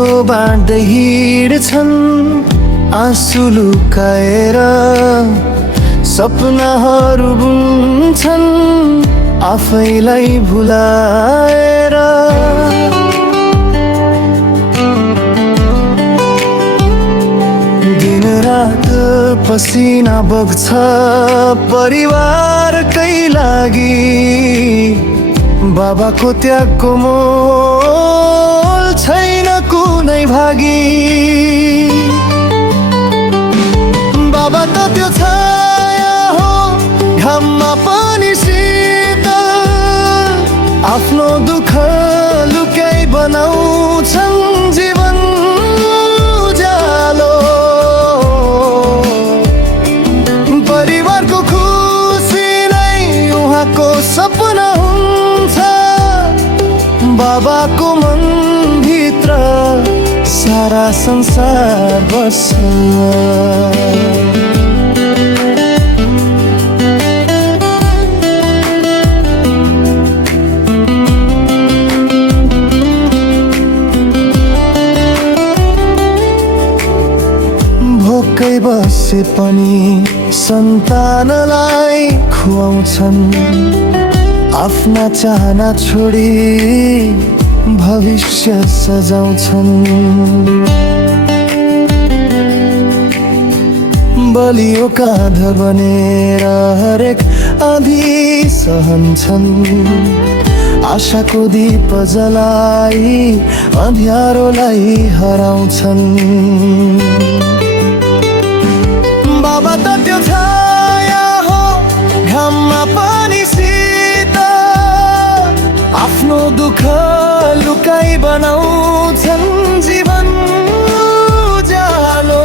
मासो बाँड्दै हिँड्छन् आँसु लुकाएर, सपनाहरू बुन्छन् आफैलाई भुलाएर। दिन रात पसिना बग्छ परिवारकै लागि, बाबाको त्यागको मोल छैन कुनै भागी। बाबा त त्यो छाया हो घाममा पनि शीतल, आफ्नो दुःख लुकाइ बनाउँछन् जीवन उज्यालो। परिवारको खुसी नै उहाँको सपना हुन्छ, बाबाको मनभित्र सारा संसार बस्छ। भोकै बसे पनि सन्तानलाई खुवाउँछन्, आफ्ना चाहना छोडी भविष्य सजाउँछन्। बलियो काँध बनेर हरेक आँधी सहन्छन्, आशाको दीप जलाई अँध्यारोलाई हराउँछन्। बाबा त त्यो छाया हो घाममा पनि शीतल, आफ्नो दुःख लुकाइ बनाउँछन् जीवन उज्यालो।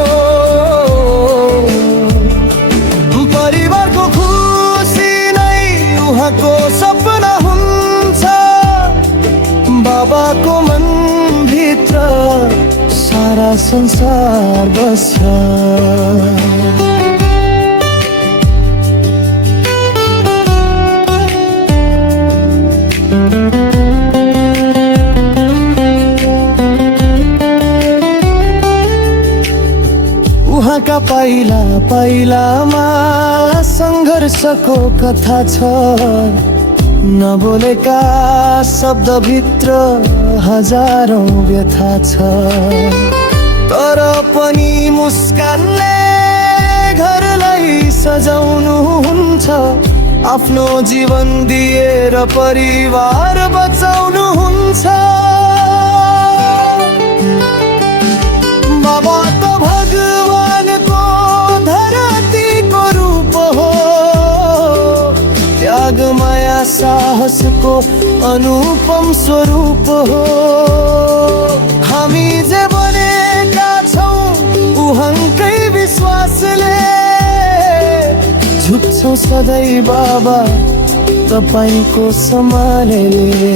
परिवारको खुसी नै उहाँको सपना हुन्छ, बाबाको मनभित्र सारा संसार बस्छ। उहाँका पाइला पाइलामा सङ्घर्षको कथा छ, नबोलेका शब्दभित्र हजारौं व्यथा छ। तर पनि मुस्कानले घरलाई सजाउनुहुन्छ, आफ्नो जीवन दिएर परिवार बचाउनुहुन्छ। बाबा त भगवानको धरतीको रूप हो, त्याग माया साहसको अनुपम स्वरूप हो। हामी जे बनेका छौँ उहाँकै विश्वासले, झुक्छौँ सधैँ बाबा तपाईँको सम्मानले।